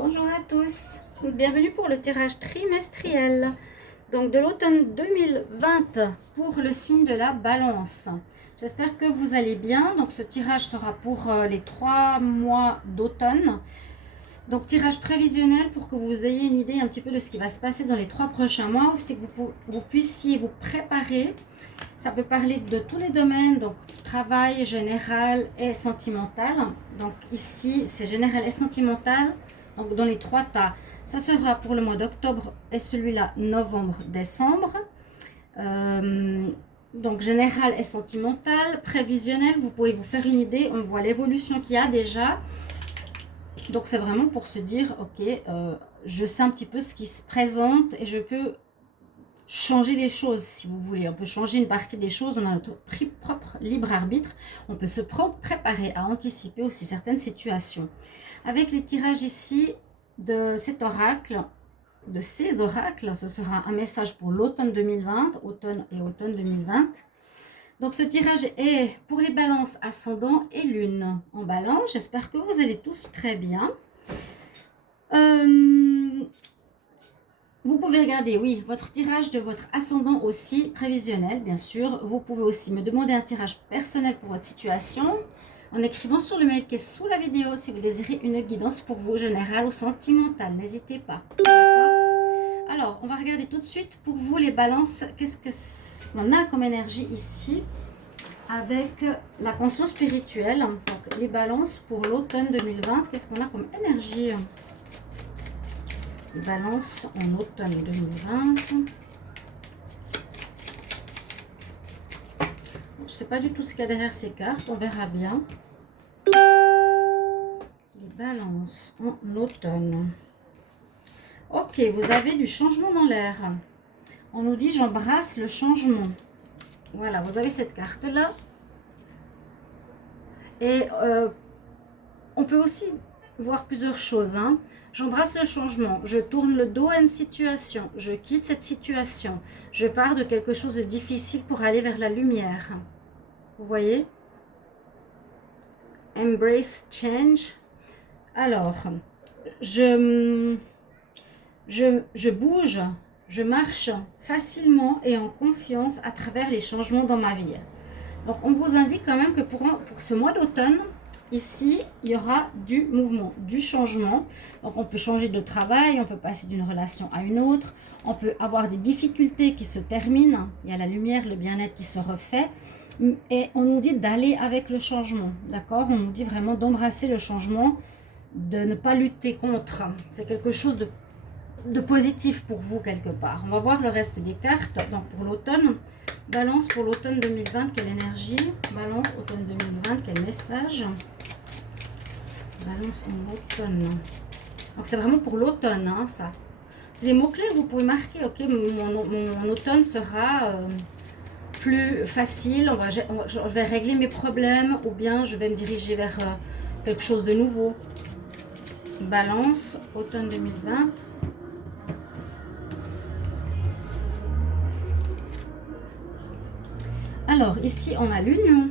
Bonjour à tous, bienvenue pour le tirage trimestriel donc de l'automne 2020 pour le signe de la Balance. J'espère que vous allez bien. Donc ce tirage sera pour les 3 mois d'automne. Donc tirage prévisionnel pour que vous ayez une idée un petit peu de ce qui va se passer dans les 3 prochains mois, aussi que vous puissiez vous préparer. Ça peut parler de tous les domaines, donc travail, général et sentimental. Donc ici, c'est général et sentimental. Donc dans les 3 tas, ça sera pour le mois d'octobre et celui-là novembre, décembre. Donc général et sentimental, prévisionnel, vous pouvez vous faire une idée. On voit l'évolution qu'il y a déjà. Donc c'est vraiment pour se dire, ok, je sais un petit peu ce qui se présente et je peux changer les choses si vous voulez. On peut changer une partie des choses, on a notre propre libre arbitre. On peut se préparer à anticiper aussi certaines situations. Avec les tirages ici de cet oracle, de ces oracles, ce sera un message pour l'automne 2020, automne et automne 2020. Donc ce tirage est pour les balances ascendant et lune en balance. J'espère que vous allez tous très bien. Vous pouvez regarder, oui, votre tirage de votre ascendant aussi prévisionnel, bien sûr. Vous pouvez aussi me demander un tirage personnel pour votre situation en écrivant sur le mail qui est sous la vidéo si vous désirez une guidance pour vous, générale ou sentimentale. N'hésitez pas. D'accord? Alors, on va regarder tout de suite pour vous les balances. Qu'est-ce qu'on a comme énergie ici avec la conscience spirituelle? Donc, les balances pour l'automne 2020, qu'est-ce qu'on a comme énergie? Les balances en automne 2020. Je ne sais pas du tout ce qu'il y a derrière ces cartes, on verra bien. Les balances en automne. Ok, vous avez du changement dans l'air. On nous dit j'embrasse le changement. Voilà, vous avez cette carte-là. Et on peut aussi voir plusieurs choses. Hein. J'embrasse le changement, je tourne le dos à une situation, je quitte cette situation, je pars de quelque chose de difficile pour aller vers la lumière. Vous voyez? Embrace change. Alors, je bouge, je marche facilement et en confiance à travers les changements dans ma vie. Donc, on vous indique quand même que pour ce mois d'automne, ici, il y aura du mouvement, du changement. Donc, on peut changer de travail, on peut passer d'une relation à une autre. On peut avoir des difficultés qui se terminent. Il y a la lumière, le bien-être qui se refait. Et on nous dit d'aller avec le changement, d'accord? On nous dit vraiment d'embrasser le changement, de ne pas lutter contre. C'est quelque chose de positif pour vous quelque part. On va voir le reste des cartes. Donc, pour l'automne, Balance pour l'automne 2020, quelle énergie? Balance automne 2020, quel message? Balance en automne. Donc c'est vraiment pour l'automne, hein, ça. C'est les mots-clés que vous pouvez marquer, ok? Mon automne sera plus facile. Je vais régler mes problèmes ou bien je vais me diriger vers quelque chose de nouveau. Balance, automne 2020. Alors, ici, on a l'union.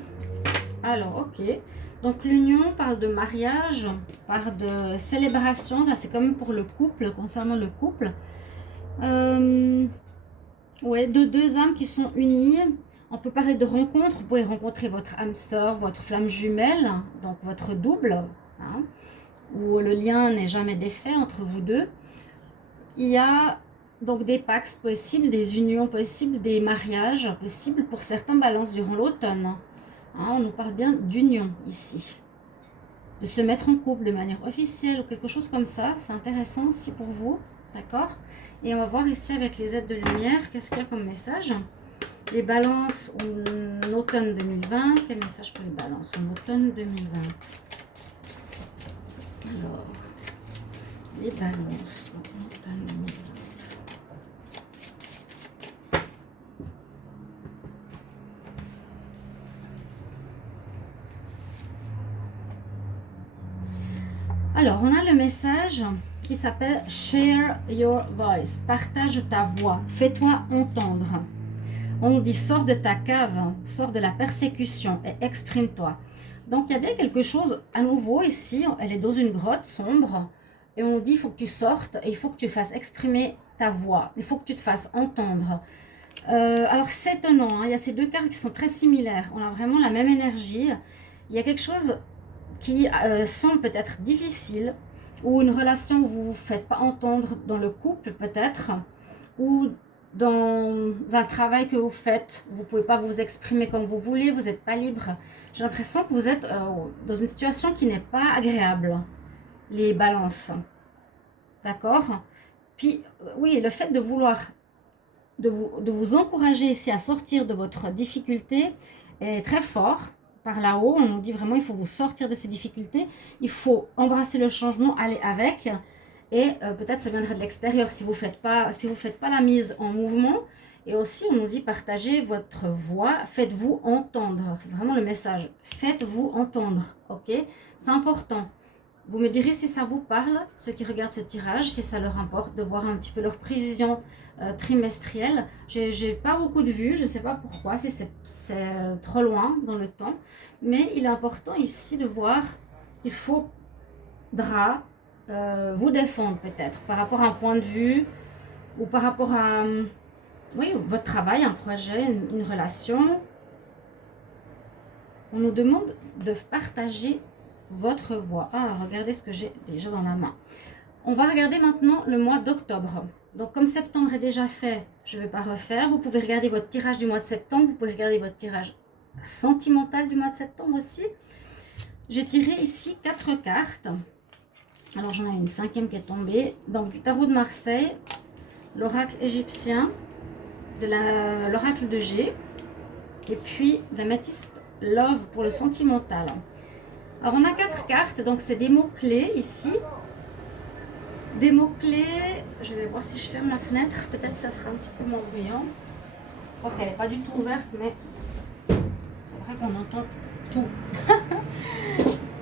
Alors, ok. Donc, l'union parle de mariage, parle de célébration. Là, c'est quand même pour le couple, concernant le couple. Ouais, de deux âmes qui sont unies. On peut parler de rencontre. Vous pouvez rencontrer votre âme sœur, votre flamme jumelle, donc votre double, hein, où le lien n'est jamais défait entre vous deux. Il y a donc des pactes possibles, des unions possibles, des mariages possibles pour certains balances durant l'automne. Hein, on nous parle bien d'union ici. De se mettre en couple de manière officielle ou quelque chose comme ça. C'est intéressant aussi pour vous. D'accord? Et on va voir ici avec les aides de lumière, qu'est-ce qu'il y a comme message? Les balances en automne 2020. Quel message pour les balances en automne 2020? Alors, les balances en automne 2020. Alors, on a le message qui s'appelle « Share your voice ». Partage ta voix, fais-toi entendre. On dit « Sors de ta cave, sors de la persécution et exprime-toi ». Donc, il y a bien quelque chose à nouveau ici. Elle est dans une grotte sombre. et on nous dit il faut que tu sortes et il faut que tu fasses exprimer ta voix, il faut que tu te fasses entendre. Alors c'est étonnant, hein, il y a ces deux cartes qui sont très similaires, on a vraiment la même énergie. Il y a quelque chose qui semble peut-être difficile, ou une relation où vous ne vous faites pas entendre dans le couple peut-être, ou dans un travail que vous faites, vous ne pouvez pas vous exprimer comme vous voulez, vous n'êtes pas libre. J'ai l'impression que vous êtes dans une situation qui n'est pas agréable, les balances. D'accord? Puis, oui, le fait de vouloir, de vous encourager ici à sortir de votre difficulté est très fort. Par là-haut, on nous dit vraiment, il faut vous sortir de ces difficultés. Il faut embrasser le changement, aller avec. Et peut-être ça viendrait de l'extérieur si vous faites pas la mise en mouvement. Et aussi, on nous dit partagez votre voix, faites-vous entendre. C'est vraiment le message. Faites-vous entendre, ok? C'est important. Vous me direz si ça vous parle, ceux qui regardent ce tirage, si ça leur importe de voir un petit peu leur prévision trimestrielle. J'ai pas beaucoup de vues, je ne sais pas pourquoi, si c'est trop loin dans le temps. Mais il est important ici de voir qu'il faudra vous défendre peut-être par rapport à un point de vue ou par rapport à oui, votre travail, un projet, une relation. On nous demande de partager votre voix. Ah, regardez ce que j'ai déjà dans la main. On va regarder maintenant le mois d'octobre. Donc, comme septembre est déjà fait, je ne vais pas refaire. Vous pouvez regarder votre tirage du mois de septembre. Vous pouvez regarder votre tirage sentimental du mois de septembre aussi. J'ai tiré ici 4 cartes. Alors, j'en ai une 5e qui est tombée. Donc, du tarot de Marseille, l'oracle égyptien, de l'oracle de G, et puis l'améthyste Love pour le sentimental. Alors, on a 4 cartes, donc c'est des mots-clés ici. Des mots-clés, je vais voir si je ferme la fenêtre, peut-être ça sera un petit peu moins bruyant. Je crois qu'elle n'est pas du tout ouverte, mais c'est vrai qu'on entend tout.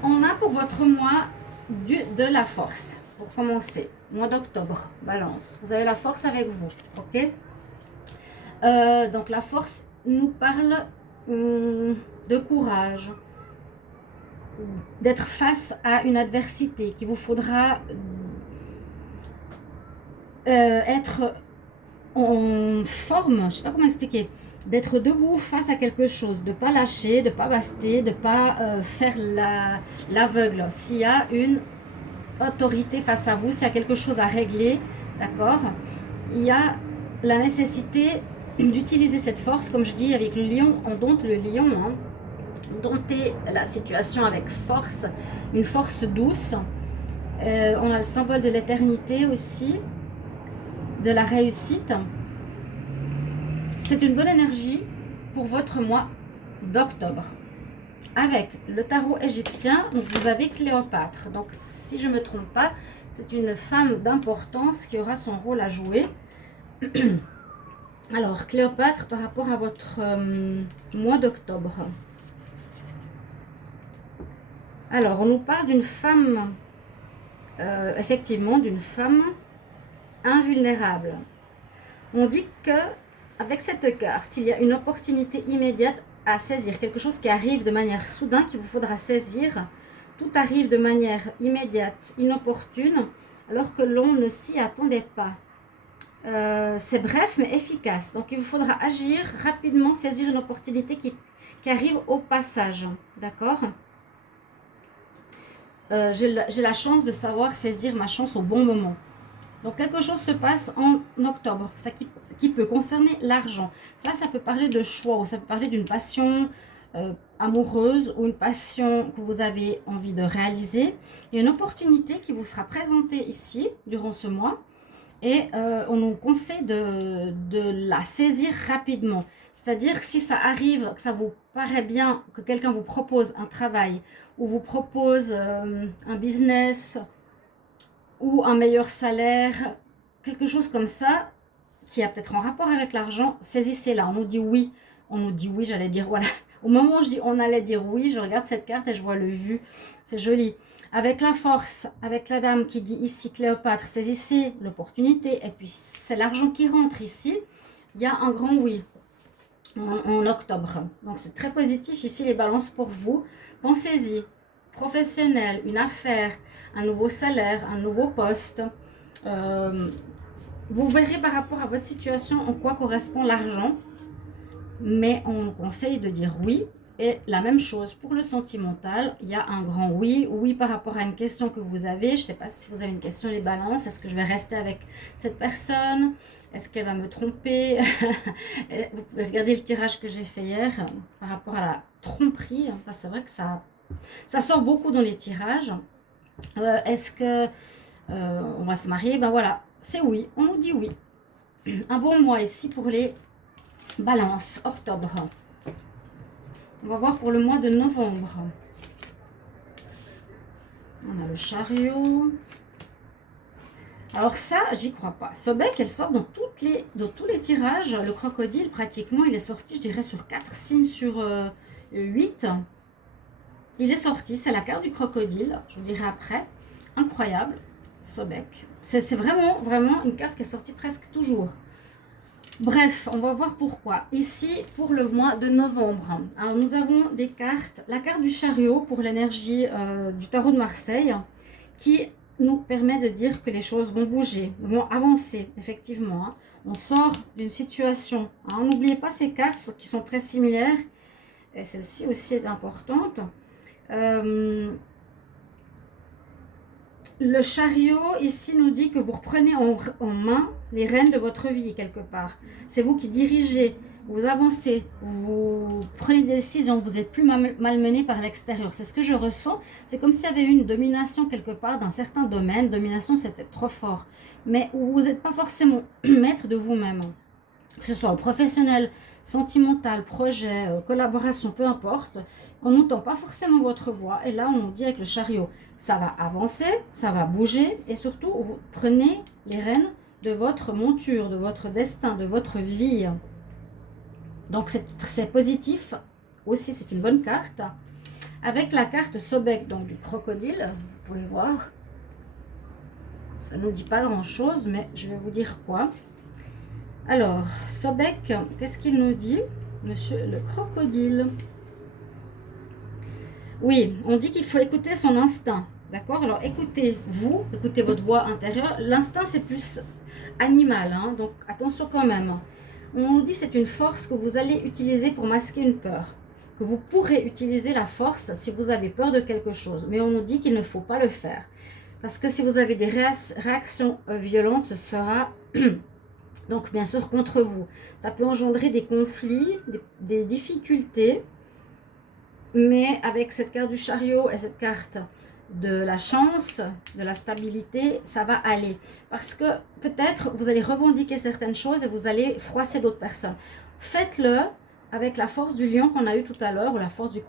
On a pour votre mois de la force, pour commencer. Mois d'octobre, balance. Vous avez la force avec vous, ok? Donc la force nous parle de courage, d'être face à une adversité, qu'il vous faudra être en forme, je ne sais pas comment expliquer, d'être debout face à quelque chose, de ne pas lâcher, de ne pas baster, de ne pas faire l'aveugle. S'il y a une autorité face à vous, s'il y a quelque chose à régler, d'accord, il y a la nécessité d'utiliser cette force, comme je dis, avec le lion, on dompte le lion, hein, dompter la situation avec force, une force douce. On a le symbole de l'éternité aussi, de la réussite. C'est une bonne énergie pour votre mois d'octobre. Avec le tarot égyptien, donc vous avez Cléopâtre. Donc si je ne me trompe pas, c'est une femme d'importance qui aura son rôle à jouer. Alors, Cléopâtre par rapport à votre mois d'octobre. Alors, on nous parle d'une femme, effectivement, d'une femme invulnérable. On dit que avec cette carte, il y a une opportunité immédiate à saisir, quelque chose qui arrive de manière soudaine, qu'il vous faudra saisir. Tout arrive de manière immédiate, inopportune, alors que l'on ne s'y attendait pas. C'est bref mais efficace. Donc il vous faudra agir rapidement, saisir une opportunité qui arrive au passage. D'accord? J'ai la chance de savoir saisir ma chance au bon moment. Donc quelque chose se passe en octobre, ça qui peut concerner l'argent. Ça peut parler de choix, ou ça peut parler d'une passion amoureuse ou une passion que vous avez envie de réaliser. Il y a une opportunité qui vous sera présentée ici durant ce mois. Et on nous conseille de la saisir rapidement. C'est-à-dire que si ça arrive, que ça vous paraît bien, que quelqu'un vous propose un travail ou vous propose un business ou un meilleur salaire, quelque chose comme ça, qui a peut-être en rapport avec l'argent, saisissez-la. On nous dit oui, j'allais dire voilà. Au moment où je dis on allait dire oui, je regarde cette carte et je vois le vu. C'est joli. Avec la force, avec la dame qui dit ici Cléopâtre, saisissez l'opportunité. Et puis c'est l'argent qui rentre ici. Il y a un grand oui en octobre. Donc c'est très positif ici les balances pour vous. Pensez-y. professionnel, une affaire, un nouveau salaire, un nouveau poste. Vous verrez par rapport à votre situation en quoi correspond l'argent, mais on conseille de dire oui. Et la même chose pour le sentimental, il y a un grand oui. Oui par rapport à une question que vous avez. Je ne sais pas si vous avez une question, les balances. Est-ce que je vais rester avec cette personne? Est-ce qu'elle va me tromper? Vous pouvez regarder le tirage que j'ai fait hier par rapport à la tromperie. Enfin, c'est vrai que ça sort beaucoup dans les tirages. Est-ce que on va se marier? Ben voilà, c'est oui. On nous dit oui. Un bon mois ici pour les balances, octobre. On va voir pour le mois de novembre. On a le chariot. Alors ça, j'y crois pas. Sobek, elle sort dans tous les tirages. Le crocodile, pratiquement, il est sorti, je dirais, sur 4 signes sur 8. Il est sorti, c'est la carte du crocodile, je vous dirai après. Incroyable, Sobek. C'est vraiment, vraiment une carte qui est sortie presque toujours. Bref, on va voir pourquoi. Ici, pour le mois de novembre, alors nous avons des cartes. La carte du chariot pour l'énergie du tarot de Marseille, qui nous permet de dire que les choses vont bouger, vont avancer, effectivement. Hein. On sort d'une situation. Hein. N'oubliez pas ces cartes qui sont très similaires. Et celle-ci aussi est importante. Le chariot, ici, nous dit que vous reprenez en main les rênes de votre vie, quelque part. C'est vous qui dirigez, vous avancez, vous prenez des décisions, vous n'êtes plus malmené par l'extérieur. C'est ce que je ressens. C'est comme s'il y avait eu une domination, quelque part, dans certains domaines. Domination, c'est peut-être trop fort. Mais où vous n'êtes pas forcément maître de vous-même. Que ce soit au professionnel, sentimental, projet, collaboration, peu importe, on n'entend pas forcément votre voix. Et là, on nous dit avec le chariot, ça va avancer, ça va bouger. Et surtout, vous prenez les rênes de votre monture, de votre destin, de votre vie. Donc, c'est positif. Aussi, c'est une bonne carte. Avec la carte Sobek, donc du crocodile, vous pouvez voir. Ça ne nous dit pas grand-chose, mais je vais vous dire quoi. Alors, Sobek, qu'est-ce qu'il nous dit, monsieur le crocodile? Oui, on dit qu'il faut écouter son instinct, d'accord? Alors, écoutez-vous, écoutez votre voix intérieure. L'instinct, c'est plus animal, hein, donc attention quand même. On nous dit que c'est une force que vous allez utiliser pour masquer une peur, que vous pourrez utiliser la force si vous avez peur de quelque chose. Mais on nous dit qu'il ne faut pas le faire. Parce que si vous avez des réactions violentes, ce sera... Donc, bien sûr, contre vous. Ça peut engendrer des conflits, des difficultés. Mais avec cette carte du chariot et cette carte de la chance, de la stabilité, ça va aller. Parce que peut-être vous allez revendiquer certaines choses et vous allez froisser d'autres personnes. Faites-le avec la force du lion qu'on a eu tout à l'heure, ou la force du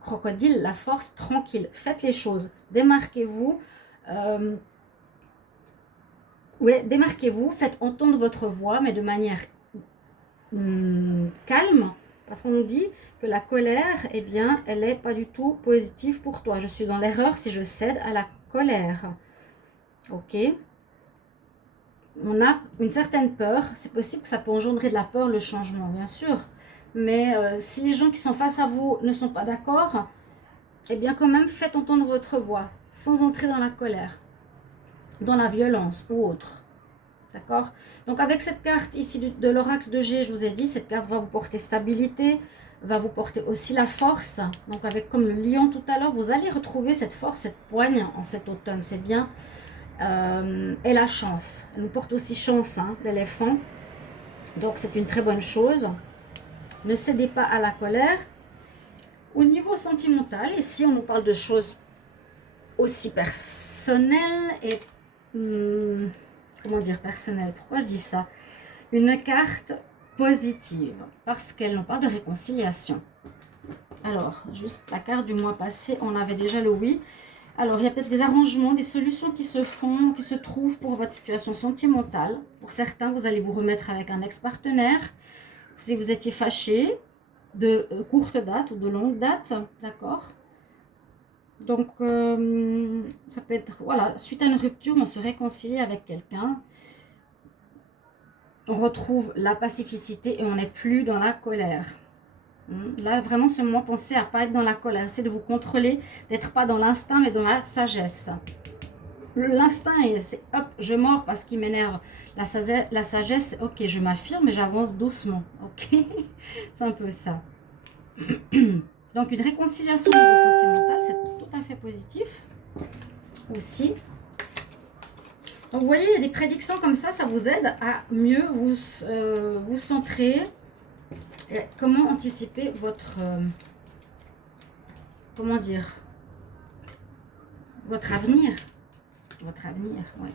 crocodile, la force tranquille. Faites les choses. Démarquez-vous. Oui, démarquez-vous, faites entendre votre voix, mais de manière calme, parce qu'on nous dit que la colère, eh bien, elle n'est pas du tout positive pour toi. Je suis dans l'erreur si je cède à la colère. Ok. On a une certaine peur. C'est possible que ça peut engendrer de la peur, le changement, bien sûr. Mais si les gens qui sont face à vous ne sont pas d'accord, eh bien, quand même, faites entendre votre voix, sans entrer dans la colère, dans la violence ou autre. D'accord? Donc avec cette carte ici de l'oracle de G, je vous ai dit, cette carte va vous porter stabilité, va vous porter aussi la force. Donc avec comme le lion tout à l'heure, vous allez retrouver cette force, cette poigne en cet automne, c'est bien. Et la chance. Elle nous porte aussi chance, hein, l'éléphant. Donc c'est une très bonne chose. Ne cédez pas à la colère. Au niveau sentimental, ici on nous parle de choses aussi personnelles et... comment dire personnel, pourquoi je dis ça? Une carte positive, parce qu'elle nous parle de réconciliation. Alors, juste la carte du mois passé, on avait déjà le oui. Alors, il y a peut-être des arrangements, des solutions qui se font, qui se trouvent pour votre situation sentimentale. Pour certains, vous allez vous remettre avec un ex-partenaire. Si vous étiez fâché, de courte date ou de longue date, d'accord? Donc, ça peut être, voilà, suite à une rupture, on se réconcilie avec quelqu'un. On retrouve la pacificité et on n'est plus dans la colère. Là, vraiment, ce mois, pensez à pas être dans la colère. C'est de vous contrôler, d'être pas dans l'instinct, mais dans la sagesse. L'instinct, c'est hop, je mords parce qu'il m'énerve. La sagesse, ok, je m'affirme et j'avance doucement. Ok, c'est un peu ça. Donc, une réconciliation au niveau sentimental, c'est tout à fait positif aussi. Donc, vous voyez, il y a des prédictions comme ça vous aide à mieux vous centrer. Et comment anticiper votre... comment dire, votre avenir. Votre avenir, oui.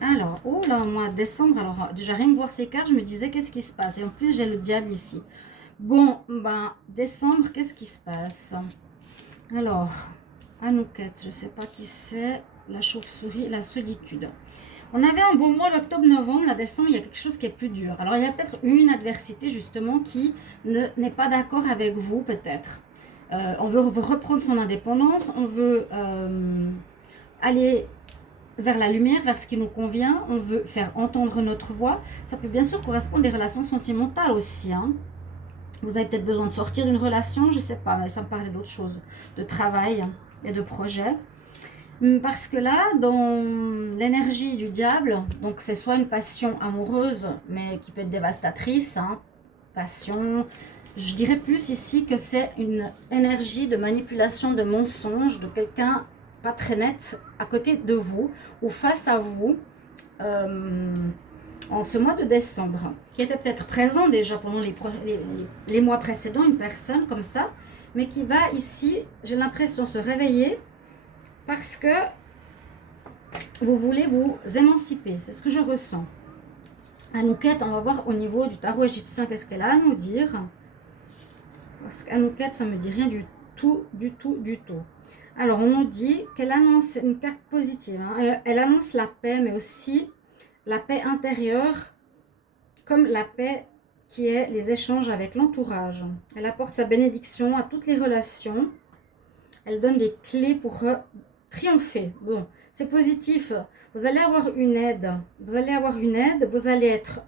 Alors, oh là, mois de décembre, alors déjà rien que voir ces cartes, je me disais qu'est-ce qui se passe. Et en plus, j'ai le diable ici. Bon, ben, décembre, qu'est-ce qui se passe? Alors, Anouquette, je ne sais pas qui c'est, la chauve-souris, la solitude. On avait un bon mois d'octobre-novembre, la décembre, il y a quelque chose qui est plus dur. Alors, il y a peut-être une adversité, justement, qui n'est pas d'accord avec vous, peut-être. On veut reprendre son indépendance, on veut aller vers la lumière, vers ce qui nous convient, on veut faire entendre notre voix. Ça peut bien sûr correspondre à des relations sentimentales aussi. Hein. Vous avez peut-être besoin de sortir d'une relation, je ne sais pas, mais ça me parlait d'autre chose, de travail et de projet. Parce que là, dans l'énergie du diable, donc c'est soit une passion amoureuse, mais qui peut être dévastatrice, hein, passion, je dirais plus ici que c'est une énergie de manipulation, de mensonge, de quelqu'un pas très net à côté de vous ou face à vous en ce mois de décembre, qui était peut-être présent déjà pendant les mois précédents, une personne comme ça, mais qui va ici, j'ai l'impression, se réveiller parce que vous voulez vous émanciper. C'est ce que je ressens. Anouquette, on va voir au niveau du tarot égyptien qu'est-ce qu'elle a à nous dire. Parce qu'Anouquette, ça ne me dit rien du tout, du tout, du tout. Alors, on nous dit qu'elle annonce une carte positive. Hein. Elle annonce la paix, mais aussi la paix intérieure, comme la paix qui est les échanges avec l'entourage. Elle apporte sa bénédiction à toutes les relations. Elle donne des clés pour triompher. Bon, c'est positif. Vous allez avoir une aide. Vous allez avoir une aide. Vous allez être,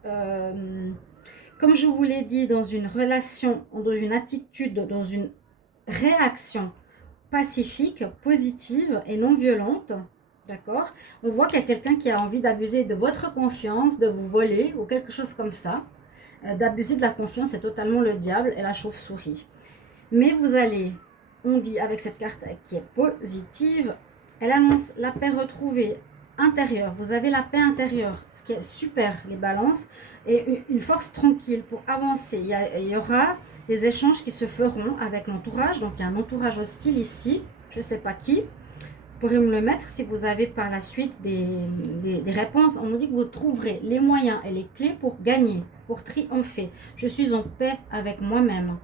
comme je vous l'ai dit, dans une relation, dans une attitude, dans une réaction pacifique, positive et non violente. D'accord? On voit qu'il y a quelqu'un qui a envie d'abuser de votre confiance, de vous voler ou quelque chose comme ça. D'abuser de la confiance, c'est totalement le diable et la chauve-souris. Mais vous allez, on dit avec cette carte qui est positive, elle annonce la paix retrouvée intérieure. Vous avez la paix intérieure, ce qui est super, les balances, et une force tranquille pour avancer. Il y aura des échanges qui se feront avec l'entourage. Donc, il y a un entourage hostile ici. Je ne sais pas qui. Vous pourrez me le mettre si vous avez par la suite des réponses. On nous dit que vous trouverez les moyens et les clés pour gagner, pour triompher. Je suis en paix avec moi-même.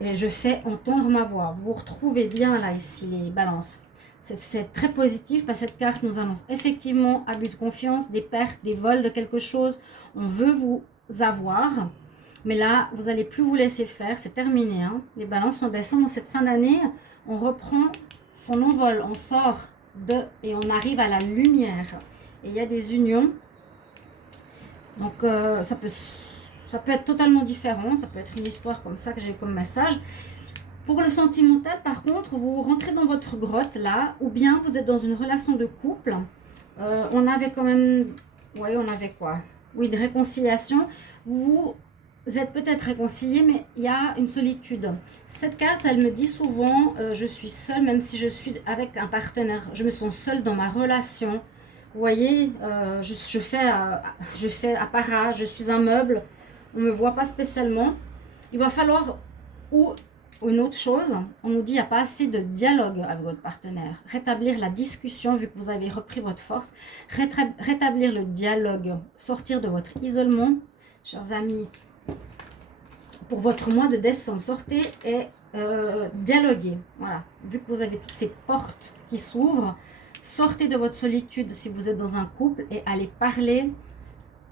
Et je fais entendre ma voix. Vous retrouvez bien là, ici, les balances. C'est très positif parce que cette carte nous annonce effectivement abus de confiance, des pertes, des vols de quelque chose. On veut vous avoir. Mais là, vous n'allez plus vous laisser faire. C'est terminé. Hein. Les balances en décembre, en cette fin d'année, on reprend son envol. On sort et on arrive à la lumière. Et il y a des unions. Donc, ça peut être totalement différent. Ça peut être une histoire comme ça que j'ai comme message. Pour le sentimental, par contre, vous rentrez dans votre grotte là, ou bien vous êtes dans une relation de couple. On avait quand même, oui, on avait quoi? Oui, une réconciliation. Vous êtes peut-être réconciliés, mais il y a une solitude. Cette carte, elle me dit souvent, je suis seule, même si je suis avec un partenaire. Je me sens seule dans ma relation. Vous voyez, je fais apparat, je suis un meuble. On ne me voit pas spécialement. Il va falloir ou une autre chose, on nous dit qu'il n'y a pas assez de dialogue avec votre partenaire. Rétablir la discussion, vu que vous avez repris votre force. Rétablir le dialogue, sortir de votre isolement. Chers amis, pour votre mois de décembre, sortez et dialoguez. Voilà, vu que vous avez toutes ces portes qui s'ouvrent, sortez de votre solitude si vous êtes dans un couple et allez parler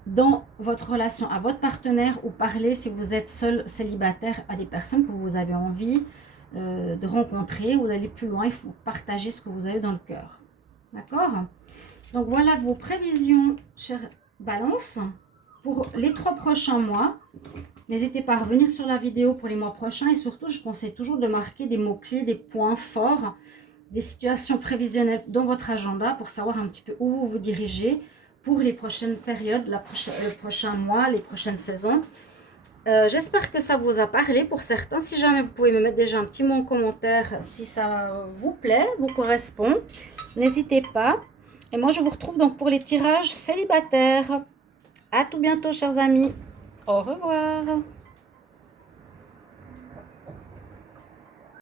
dans votre relation à votre partenaire ou parler si vous êtes seul célibataire à des personnes que vous avez envie de rencontrer ou d'aller plus loin. Il faut partager ce que vous avez dans le cœur. D'accord? Donc voilà vos prévisions, chère Balance, pour les 3 prochains mois. N'hésitez pas à revenir sur la vidéo pour les mois prochains et surtout, je conseille toujours de marquer des mots-clés, des points forts, des situations prévisionnelles dans votre agenda pour savoir un petit peu où vous vous dirigez pour les prochaines périodes, le prochain mois, les prochaines saisons. J'espère que ça vous a parlé pour certains. Si jamais vous pouvez me mettre déjà un petit mot en commentaire si ça vous plaît, vous correspond. N'hésitez pas. Et moi, je vous retrouve donc pour les tirages célibataires. À tout bientôt, chers amis. Au revoir.